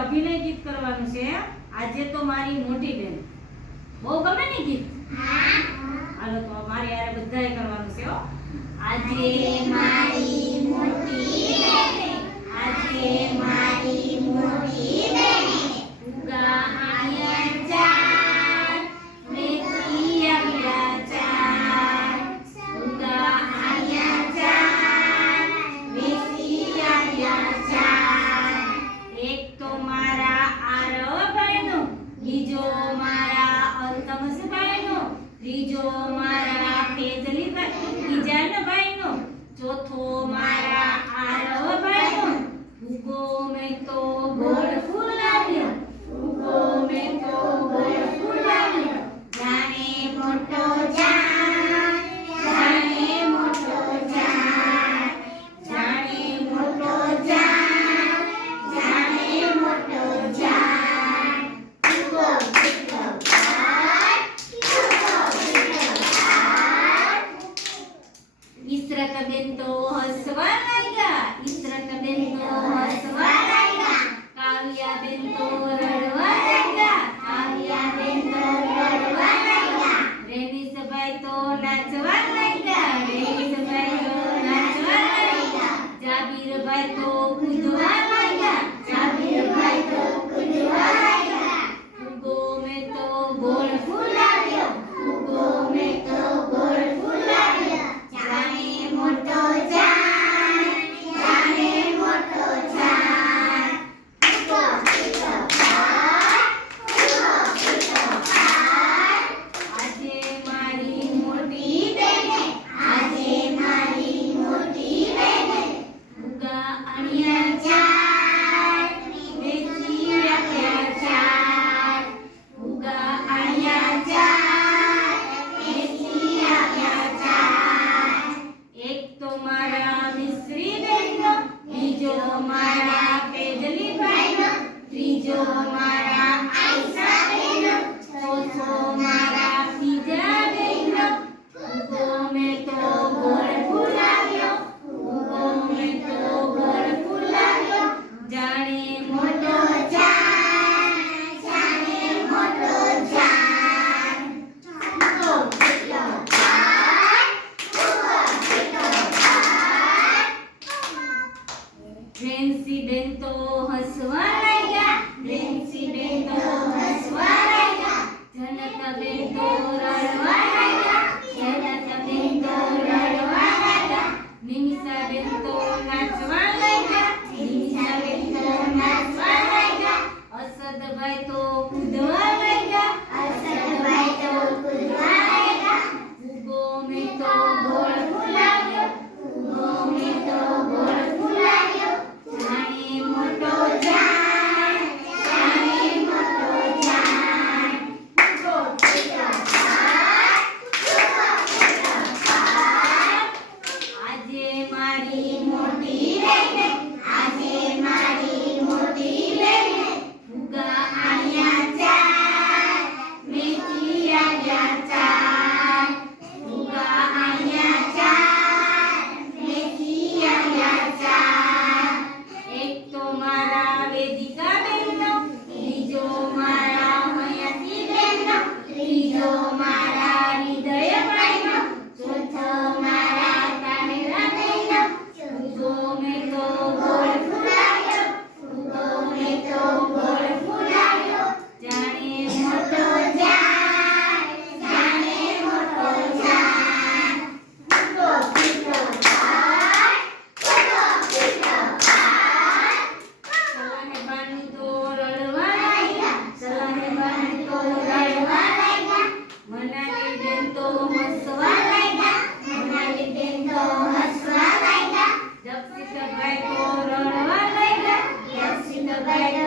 અભિનય ગીત કરવાનું છે. આજે તો મારી મોટી બેન. બહુ ગમે ને ગીત? હા. હાલો તો મારે યાર બધાએ કરવાનું છે હો. આજે મારી મોટી બેન, આજે મારી મોટી બેન, ઉગા આયા ચાર, મેથી આવ્યા ચાર, ઉગા આયા ચાર, મેથી આવ્યા ચાર. એક તો મારા આરવભાઈનો, બીજો મારા અલ્તમસભાઈનો, ત્રીજો મારા ફેજલીભાઈ બીજાનભાઈનો, ચોથો મારા આરવભાઈનો. ઉગો મેં તો ગોળ ફૂલાવ્યો, ઉગો મેં તો ગોળ ફૂલાવ્યો, જાણે મોટો ઝાડ, જાણે મોટો ઝાડ, જાણે મોટો ઝાડ, જાણે મોટો ઝાડ. ઉગો ઉગો ઝાડ, ઉગો ઉગો ઝાડ. ઈસરતબેન તો હસવા લાગ્યા, ઈસરતબેન તો હસવા લાગ્યા, કાવ્યાબેન તો રડવા લાગ્યા, કાવ્યાબેન તો રડવા લાગ્યા, રેનીશભાઈ તો નાચવા લાગ્યા, રેનીશભાઈ તો નાચવા લાગ્યા, જાબીરભાઈ તો કૂદવા લાગ્યા, જાબીરભાઈ તો કૂદવા લાગ્યા. ઉગો મેં તો ગોળ ફૂલાવ્યો, ઉગો મેં તો ગોળ ફૂલાવ્યો, જાણે મોટો ઝાડ, જાણે મોટો ઝાડ. ઉગો ઉગો ઝાડ, ઉગો ઉગો ઝાડ. આજે મારી મોટી બેને, આજે મારી મોટી બેને, ઉગા આણ્યા ચાર, મેથી આવ્યા ચાર, ઉગા આણ્યા ચાર, મેથી આવ્યા ચાર. એક તો મારા મિશ્રી બેનનો, બીજો મારા ફેજલીભાઈનો, ત્રીજો મારા આયશા બેનનો, ચોથો મારા બીજા બેનનો. ઉગો મેં તો ગોળ ફૂલાવ્યો, ઉગો મેં તો ગોળ ફૂલાવ્યો, જાણે મોટો ઝાડ, જાણે મોટો ઝાડ. ઉગો ઉગો ઝાડ, ઉગો ઉગો ઝાડ. રેન્સીબેન તો હસવા લાગ્યા, રેન્સીબેન તો હસવા લાગ્યા, જનકબેન તો રડવા લાગ્યા, જનકબેન તો રડવા લાગ્યા, નિમિષાબેન તો નાચવા લાગ્યા, નિમિષાબેન તો નાચવા લાગ્યા, અસદભાઈ તો કૂદવા લાગ્યા, અસદભાઈ તો કૂદવા લાગ્યા. ઉગો મેં તો ગોળ ફૂલાવ્યો, ઉગો મેં તો ગોળ ફૂલાવ્યો, જાણે મોટો ઝાડ, જાણે મોટો ઝાડ. ઉગો ઉગો ઝાડ, ઉગો ઉગો ઝાડ. આજે મારી મોટી બેને, આજે મારી મોટી બેને, ઉગા આણ્યા ચાર, મેથી આવ્યા ચાર, ઉગા આણ્યા ચાર, મેથી આવ્યા ચાર. એક તો મારા વેદિકા બેનનો, બીજો મારા હયાતી બેનનો, ત્રીજો મારા હૃદયભાઈનો, ચોથો મારા કામેરા બેનનો. ઉગો મેં તો ગોળ ફૂલાવ્યો, ઉગો મેં તો ગોળ ફૂલાવ્યો, જાણે મોટો ઝાડ, જાણે મોટો ઝાડ. ઉગો ઉગો ઝાડ, ઉગો ઉગો ઝાડ. સલાહેબાનું તો રડવા લાગ્યા, સલાહેબાનું તો રડવા લાગ્યા, મનાલીબેન તો હસવા લાગ્યા, મનાલીબેન તો હસવા લાગ્યા, જગસીતભાઈ તો રડવા લાગ્યા, જગસીતભાઈ